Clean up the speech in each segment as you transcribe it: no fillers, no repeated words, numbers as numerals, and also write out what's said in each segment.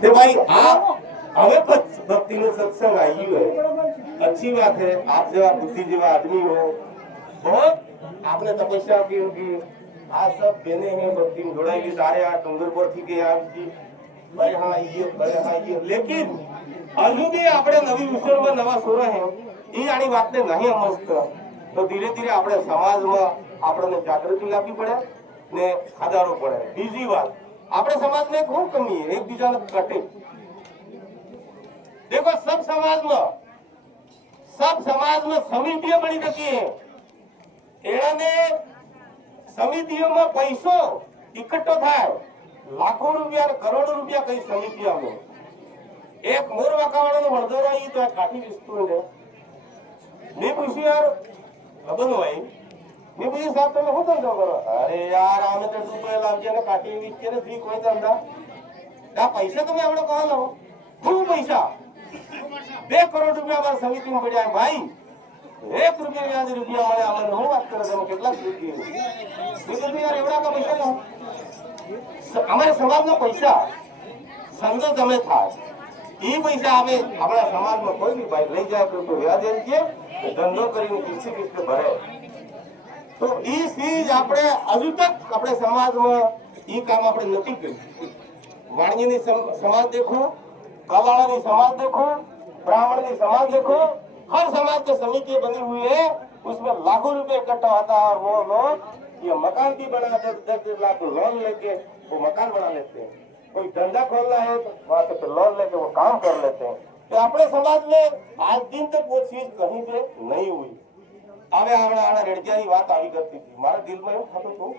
तो भाई आप हमें भक्ति में सत्संग आई है, अच्छी बात है। आप जब बुद्धिजीवी आदमी हो, बहुत आपने तपस्या की होगी, आज सब बहने हैं भक्ति में जोड़ेगी, सारे आज डूंगर पर थी के आपकी भाई हाँ ये लेकिन हजू भी આપણે નવી વિષયમાં નવા સોરા હે ઈ આની વાતને નહીં સમજતા તો ધીરે ધીરે આપણે સમાજમાં આપણને જાગૃતિ લાવવી પડે ને ખાદારો પડે। બીજી વાત આપણે સમાજમાં એક શું કમી है, એકબીજાને કટે। देखो सब समाज में समितियां बनी चुकी है, एने समितियों में पैसो इकट्ठो थाय, लाखों रुपया करोड़ों रुपया कई समितियों में एक मोर वाकावाड़ा वड़दो रही तो काफी वस्तु है। मैं पूछी यार लबन भाई, मैं पूछी साहब तुम्हें हो धंधा करो? अरे यार आमे तो रुपये लाभ ने काटी बीच के फ्री कोई धंधा क्या पैसा तुम्हें आवड़ो कहा लो खूब पैसा 2 करोड़ रुपया बार समिति में बढ़िया है भाई, 1 रुपया व्याज रुपया મળે આપણે હું વાત કરે તમે કેટલા રૂપિયા मैं यार एवढा का पैसा लो हमारे समाज में पैसा संतो તમે થાય ई पैसा हमें हमारा समाज में कोई भी भाई ले जाए तो व्याज दीजिए धंधो કરીને किसी किसके भरे तो ई चीज આપણે હજુ તક આપણે સમાજ में ई काम આપણે નથી કર્યું। વાણિયાની समाज देखो, गवाड़ा समाज देखो, ब्राह्मण की समाज देखो, हर समाज की समिति बनी हुई है, उसमें लाखों रुपए इकट्ठा होता है और वो लोग ये मकान भी बनाते 10 लाख लोन लेके वो मकान बना लेते हैं। कोई धंधा खोलना है तो वहां से लोन लेके वो काम कर लेते हैं। तो अपने समाज में आज दिन तक वो चीज कहीं पे नहीं हुई। હવે આના રેડિયાની વાત આવી કરતી હતી, મારા દિલમાં એવું થતું હતું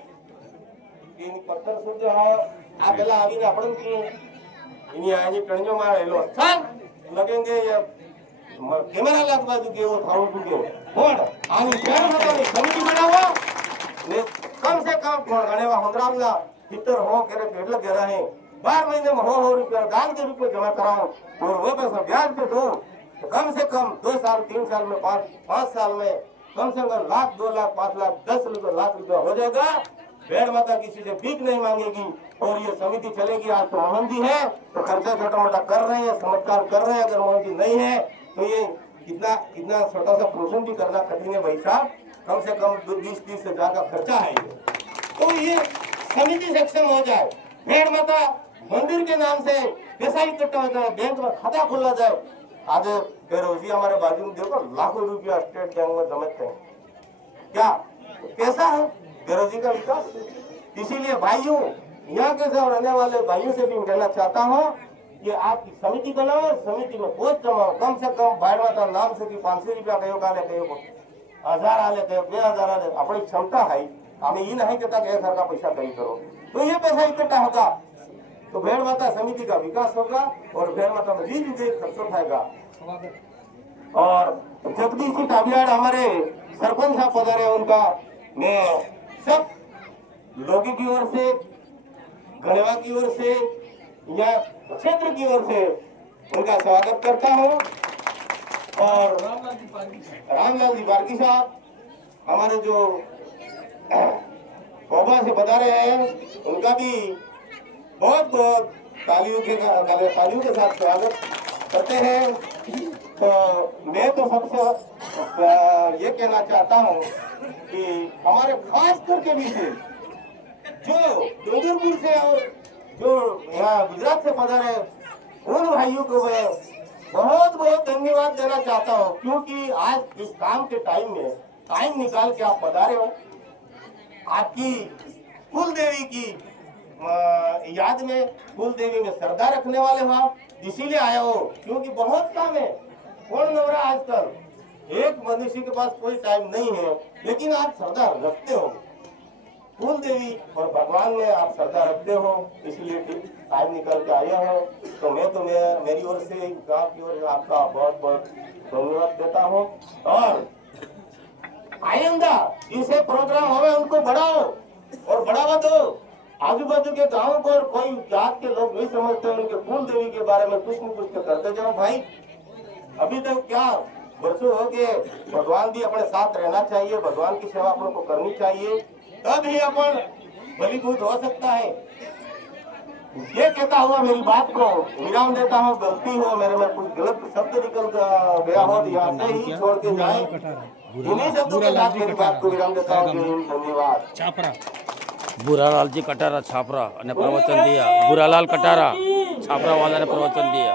કે એની પથ્થર સુધી આ પેલા આવીને આપણને કે એની આજી ટણજો મારેલો ચાલ लगेंगे या कैमरा लाग बाजू के वो थाऊ के कोण आनी शहर में समिति बनावा ने कम से कम कोण गणेवा हंद्रामना भीतर हो करे કેટલા કે रहे 12 महीने में हो रुपया दान के रूप में जमा कराओ और वो पैसा ब्याज पे दो तो कम से कम 2 साल 3 साल में 5 साल में कम से कम लाख 2 लाख 5 लाख 10 लाख रुपया हो जाएगा। भेड़ माता किसी से भीख नहीं मांगेगी और ये समिति चलेगी। आज तो मोहन जी है तो खर्चा छोटा मोटा कर रहे हैं, चमत्कार कर रहे हैं। अगर मोहन जी नहीं है तो ये कितना छोटा सा प्रोशन भी करना कठिन है भाई साहब, कम से कम 20-30 हजार का खर्चा है ये। तो ये समिति सक्षम हो जाए, भेड़ माता मंदिर के नाम से पैसा इकट्ठा हो जाए, बैंक में खाता खोला जाए। आज बेरोजी हमारे बाजू में देखो लाखों रुपया स्टेट बैंक में जमाते हैं, क्या पैसा है बेरोजी का विकास। इसीलिए भाइयों यहाँ के सब रहने वाले भाइयों से भी कहना चाहता हूँ कि आप समिति बनाओ, समिति में पोस्ट जमाओ, कम से कम भाई माता नाम से कि 500 रुपया कहो का कहो 1000 आले कहो 2000 आले अपनी क्षमता है। हमें ये नहीं कहता कि 1000 का पैसा कहीं करो तो ये पैसा इकट्ठा होगा तो भेड़ माता समिति का विकास होगा और भेड़ माता में जी जी खर्चो खाएगा। और जगदीश जी टाबियाड़ हमारे सरपंच साहब पधारे, उनका मैं सब लोगों की ओर से, गणेवा की ओर से या क्षेत्र की ओर से उनका स्वागत करता हूं। और रामलाल जी बारकी साहब हमारे जो कोबा से पधारे हैं उनका भी बहुत बहुत तालियों के साथ स्वागत करते हैं। तो मैं तो सबसे ये कहना चाहता हूँ कि हमारे खास करके भी से जो डूंगरपुर से और जो यहाँ गुजरात से पधारे उन भाइयों को मैं बहुत बहुत धन्यवाद देना चाहता हूँ, क्योंकि आज इस काम के टाइम में टाइम निकाल के आप पधारे हो। आपकी कुल देवी की याद में, कुल देवी में श्रद्धा रखने वाले हो आप, इसीलिए आया हो। क्योंकि बहुत काम है, कौन नवरा आजकल एक मनुष्य के पास कोई टाइम नहीं है, लेकिन आप श्रद्धा रखते हो कुल देवी और भगवान में आप श्रद्धा रखते हो, इसलिए टाइम निकल के आया हो। तो मैं तो मेरी ओर से गांव की ओर से आपका बहुत बहुत धन्यवाद देता हूँ। और आइंदा इसे प्रोग्राम होवे उनको बढ़ाओ और बढ़ावा दो। आजू बाजू के गाँव को और कोई जात के लोग नहीं समझते, उनके कुल देवी के बारे में कुछ न कुछ तो करते जाओ भाई। अभी तक क्या वर्षों हो गए, भगवान भी अपने साथ रहना चाहिए, भगवान की सेवा अपन को करनी चाहिए, तब ही अपन बलिभूत हो सकता है। ये कहता हुआ मेरी बात को विराम देता हूँ। गलती हो मेरे में कुछ गलत शब्द निकल गया हो तो यहाँ से ही छोड़ के जाए। इन्हीं शब्दों के साथ मेरी बात को विराम देता हूँ। धन्यवाद। छापरा बुरालालजी कटारा छापरा અને પ્રવચન દિયા बुरालाल कटारा छापरा वाला ने प्रवचन दिया।